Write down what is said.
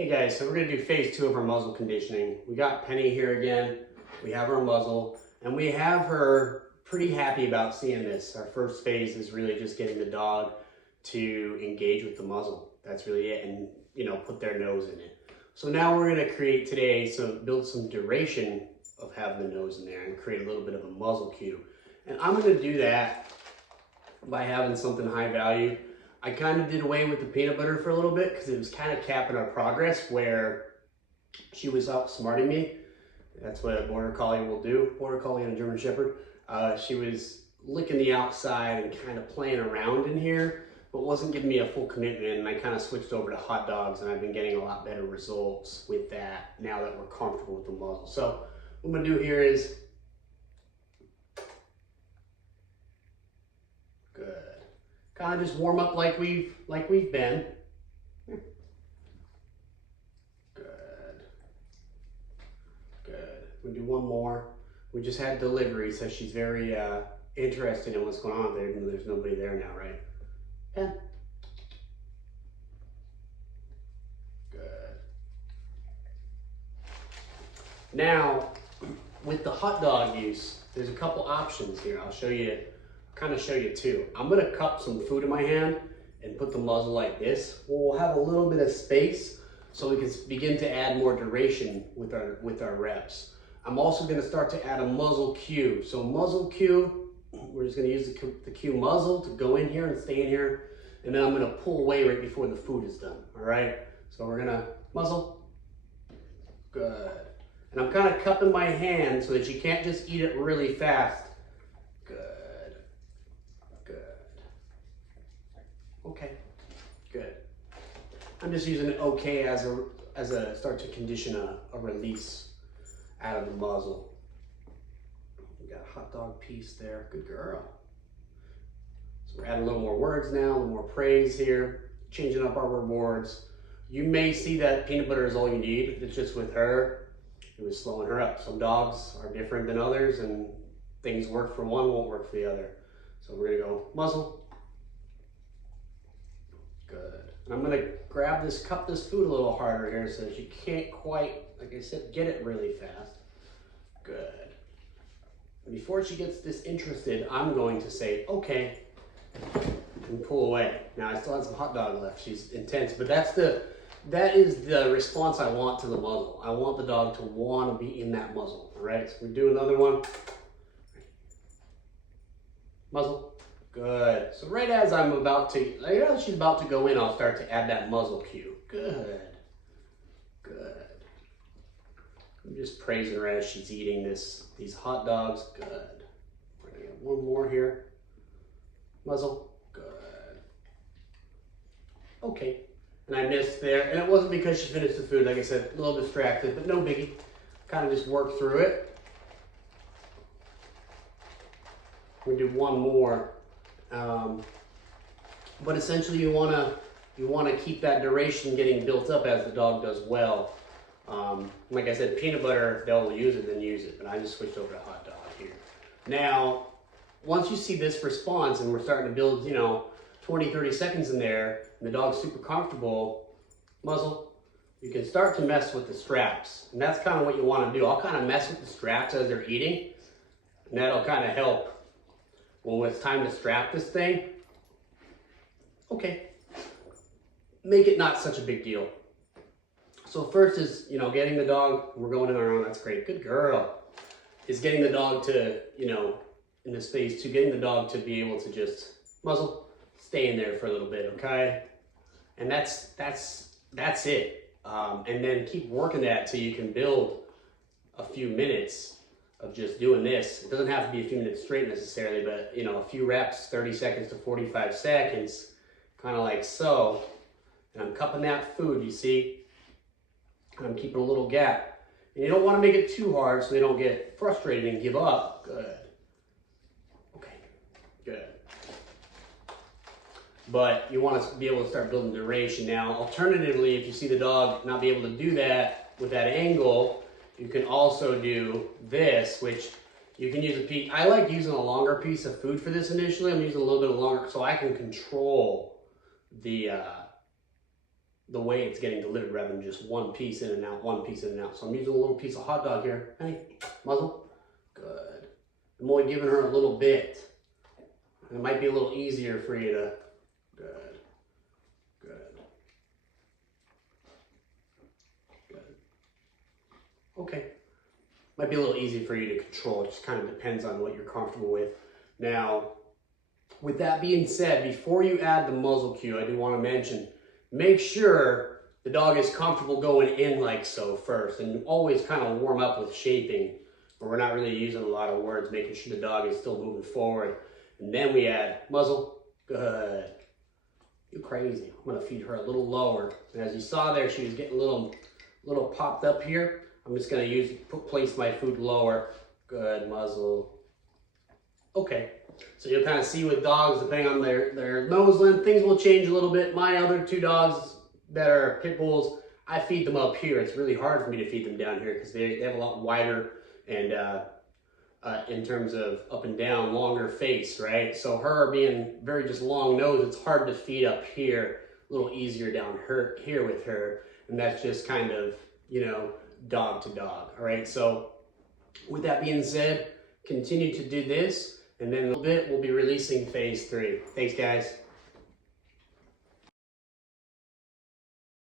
Hey guys, so we're going to do phase 2 of our muzzle conditioning. We got Penny here again, we have our muzzle, and we have her pretty happy about seeing this. Our first phase is really just getting the dog to engage with the muzzle. That's really it, and put their nose in it. So now we're going to create today, build some duration of having the nose in there and create a little bit of a muzzle cue. And I'm going to do that by having something high value. I kind of did away with the peanut butter for a little bit because it was kind of capping our progress where she was outsmarting me. That's what a border collie will do, border collie and a German shepherd. She was licking the outside and kind of playing around in here, but wasn't giving me a full commitment, and I kind of switched over to hot dogs, and I've been getting a lot better results with that now that we're comfortable with the muzzle. So what I'm going to do here is good. Kind of just warm up like we've been. Good. Good. We'll do one more. We just had delivery, so she's very interested in what's going on there, even though there's nobody there now, right? Pen. Good. Now, with the hot dog use, there's a couple options here. I'll show you. Kind of show you two. I'm going to cup some food in my hand and put the muzzle like this. We'll have a little bit of space so we can begin to add more duration with our reps. I'm also going to start to add a muzzle cue. So muzzle cue, we're just going to use the cue muzzle to go in here and stay in here, and then I'm going to pull away right before the food is done. All right. So we're going to muzzle. Good. And I'm kind of cupping my hand so that you can't just eat it really fast. Okay, good. I'm just using it okay as a start to condition a release out of the muzzle. We got a hot dog piece there. Good girl. So we're adding a little more words now, a little more praise here, changing up our rewards. You may see that peanut butter is all you need. It's just with her, it was slowing her up. Some dogs are different than others, and things work for one, won't work for the other. So we're gonna go muzzle. Good. And I'm going to cup this food a little harder here so that you can't quite, like I said, get it really fast. Good. And before she gets disinterested, I'm going to say, okay, and pull away. Now I still have some hot dog left. She's intense, but that is the response I want to the muzzle. I want the dog to want to be in that muzzle. All right, so we do another one. Muzzle. Good. So right as I'm about to, she's about to go in, I'll start to add that muzzle cue. Good. Good. I'm just praising her as she's eating these hot dogs. Good. We're gonna get one more here. Muzzle. Good. Okay. And I missed there, and it wasn't because she finished the food. Like I said, a little distracted, but no biggie. Kind of just work through it. We'll do one more. But essentially you want to keep that duration getting built up as the dog does well. Like I said, peanut butter, they'll use it, then use it, but I just switched over to hot dog here. Now, once you see this response and we're starting to build, 20, 30 seconds in there, and the dog's super comfortable, muzzle, you can start to mess with the straps. And that's kind of what you want to do. I'll kind of mess with the straps as they're eating, and that'll kind of help. When it's time to strap this thing, okay, make it not such a big deal. So first is, getting the dog, we're going in our own, that's great, good girl, is getting the dog to, in this phase 2, getting the dog to be able to just muzzle, stay in there for a little bit, okay? And that's it. And then keep working that till you can build a few minutes of just doing this. It doesn't have to be a few minutes straight necessarily, but a few reps, 30 seconds to 45 seconds, kind of like so. And I'm cupping that food, you see? And I'm keeping a little gap. And you don't want to make it too hard so they don't get frustrated and give up. Good. Okay, good. But you want to be able to start building duration. Now, alternatively, if you see the dog not be able to do that with that angle, you can also do this, which you can use a piece. I like using a longer piece of food for this initially. I'm using a little bit longer so I can control the the way it's getting delivered rather than just one piece in and out, one piece in and out. So I'm using a little piece of hot dog here. Hey, muzzle. Good. I'm only giving her a little bit. It might be a little easier for you to, good, good, good. Okay. Might be a little easy for you to control. It just kind of depends on what you're comfortable with. Now, with that being said, before you add the muzzle cue, I do want to mention, make sure the dog is comfortable going in like so first, and always kind of warm up with shaping, where we're not really using a lot of words, making sure the dog is still moving forward. And then we add muzzle. Good. You're crazy. I'm going to feed her a little lower. And as you saw there, she was getting a little popped up here. I'm just going to place my food lower. Good, muzzle. Okay. So you'll kind of see with dogs, depending on their nose length, things will change a little bit. My other two dogs that are pit bulls, I feed them up here. It's really hard for me to feed them down here because they have a lot wider and in terms of up and down, longer face, right? So her being very just long nose, it's hard to feed up here, a little easier down here with her. And that's just kind of, you know, dog to dog, all right? So with that being said, continue to do this, and then in a little bit, we'll be releasing phase 3. Thanks, guys.